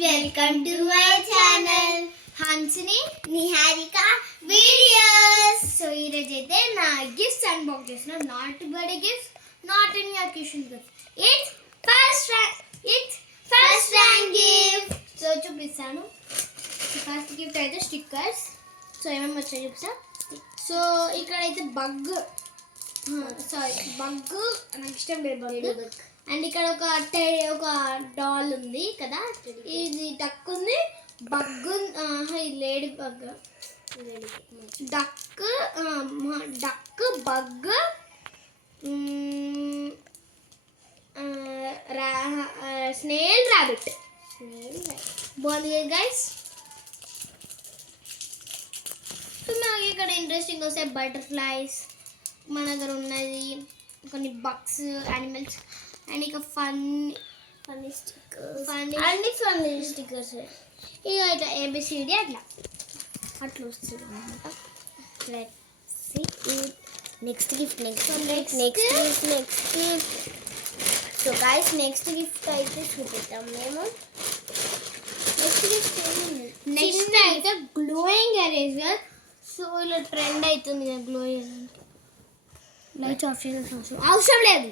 welcome to my channel Hansini Niharika videos. So irajete na gifts unbox chesna, not birthday gifts, not any occasion gifts. It's first rank gift. So chupistanu. First gift aithe stickers. So emem vachayo chupista. So ikkadaithe bug నాకు ఇష్టం లేదు bug. And ఇక్కడ ఒక doll ఉంది కదా, ఇది duck ఉంది, bug lady bug, duck bug, snail rabbit. బాగుంది కదా గైస్. సో నాకు ఇక్కడ ఇంట్రెస్టింగ్ వస్తాయి బటర్ఫ్లైస్, మన దగ్గర ఉన్నది కొన్ని బగ్స్, యానిమల్స్, అండ్ ఇక ఫన్నీ స్టిక్కర్స్ ఇక ఇట్లా ఏబిసిడి అట్లా వస్తుంది అనమాట. Next gift so guys next gift అయితే చూపిద్దాం మేము. నెక్స్ట్ అయితే గ్లోయింగ్ ఎరేజర్. సో ఇలా ట్రెండ్ అవుతుంది కదా గ్లోయింగ్, లైట్స్ ఆఫ్ చేయాల్సిన అవసరం లేదు.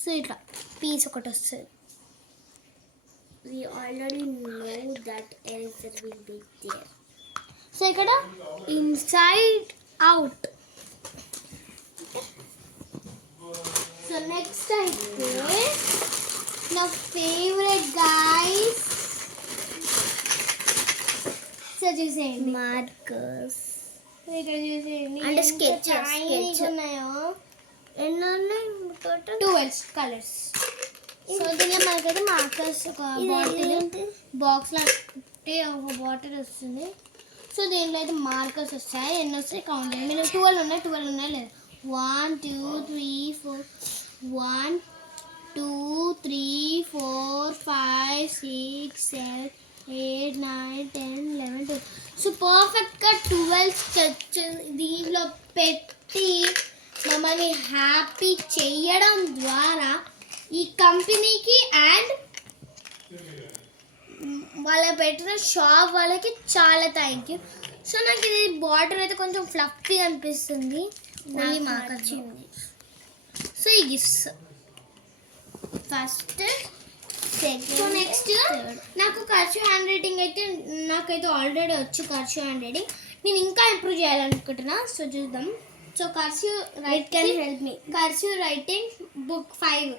సో ఇట్లా పీస్ ఒకటి వస్తుంది. We already know that eraser will be there. So ఇక్కడ ఇన్సైడ్ అవుట్. సో నెక్స్ట్ అయితే నా ఫేవరెట్ గైస్. సో చూసేయండి మార్కర్స్ ఇక్కడ చూసేయండి అంటే sketches. ఉన్నాయో. ఎన్ని ఉన్నాయి టోటల్? 12 కలర్స్. సో దీనిలో మనకైతే మార్కర్స్ ఒక బాటిల్ బాక్స్ లాంటి ఒక బాటిల్ వస్తుంది. సో దీంట్లో అయితే మార్కర్స్ వస్తాయి. ఎన్ని వస్తాయి కౌంట్ చేయండి. మీరు 12 ఉన్నాయి లేదా 1 2 3 4 1 2 3 4 5 6 7 8 9 10 11 12. సో పర్ఫెక్ట్గా 12 స్కెచెస్ దీంట్లో పెట్టి మమ్మల్ని హ్యాపీ చేయడం ద్వారా ఈ కంపెనీకి అండ్ వాళ్ళ పెట్టిన షాప్ వాళ్ళకి చాలా థ్యాంక్ యూ. సో నాకు ఇది బాటిల్ అయితే కొంచెం ఫ్లఫీ అనిపిస్తుంది, మళ్ళీ మాకు వచ్చింది. సో ఈ gifts first second. So next నాకు కర్చు హ్యాండ్ రైటింగ్ అయితే నాకైతే ఆల్రెడీ వచ్చి కర్చు హ్యాండ్ రైటింగ్, నేను ఇంకా ఇంప్రూవ్ చేయాలనుకుంటున్నా. సో చూద్దాం. సో కర్చు రైట్ కెన్ హెల్ప్ మీ. కర్చు writing book 5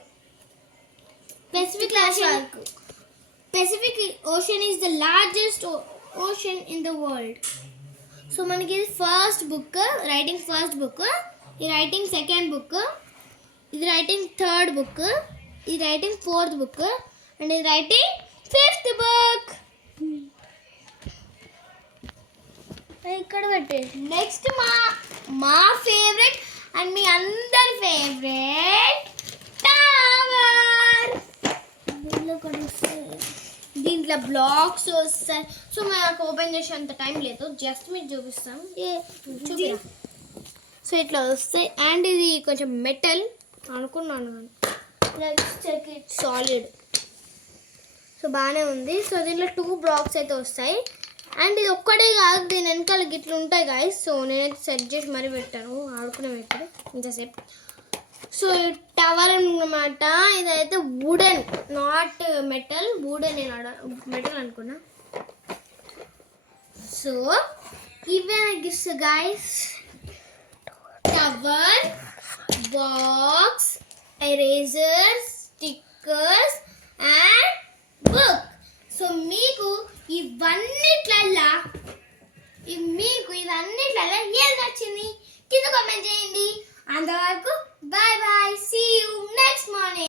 Pacific Ocean is the largest ocean in the world. So మనకి ఇది first book, writing first book, ఇది రైటింగ్ సెకండ్ బుక్, ఇది రైటింగ్ థర్డ్ బుక్, ఇది రైటింగ్ ఫోర్త్ బుక్, అండ్ ఇది writing fifth book. ఇక్కడ పెట్టేసి next మా favourite and మీ అందరి ఫేవరెట్ టవర్. దీంట్లో బ్లాక్స్ వస్తాయి. సో మాకు ఓపెన్ చేసే అంత టైం లేదు, జస్ట్ మీకు చూపిస్తాం. సో ఇట్లా వస్తాయి. అండ్ ఇది కొంచెం మెటల్ అనుకున్నాను, సాలిడ్. సో బాగానే ఉంది. సో దీంట్లో 2 బ్లాక్స్ అయితే వస్తాయి. అండ్ ఇది ఒక్కటే కాదు, దీని వెనకాల గిట్లు ఉంటాయి గాయస్. సో నేనైతే సెట్ చేసి మరీ పెట్టాను, ఆడుకునే పెట్టాను ఇంతసేపు. సో టవర్ అన్నమాట. ఇదైతే వుడెన్, నాట్ మెటల్, వుడెన్. నేను మెటల్ అనుకున్నా. సో ఇవే gifts guys. Tower, box, erasers, stickers and book. So మీకు ఇవన్నిట్లల్లా ఏది నచ్చింది కింద కామెంట్ చేయండి. అంతవరకు bye bye, see you next morning.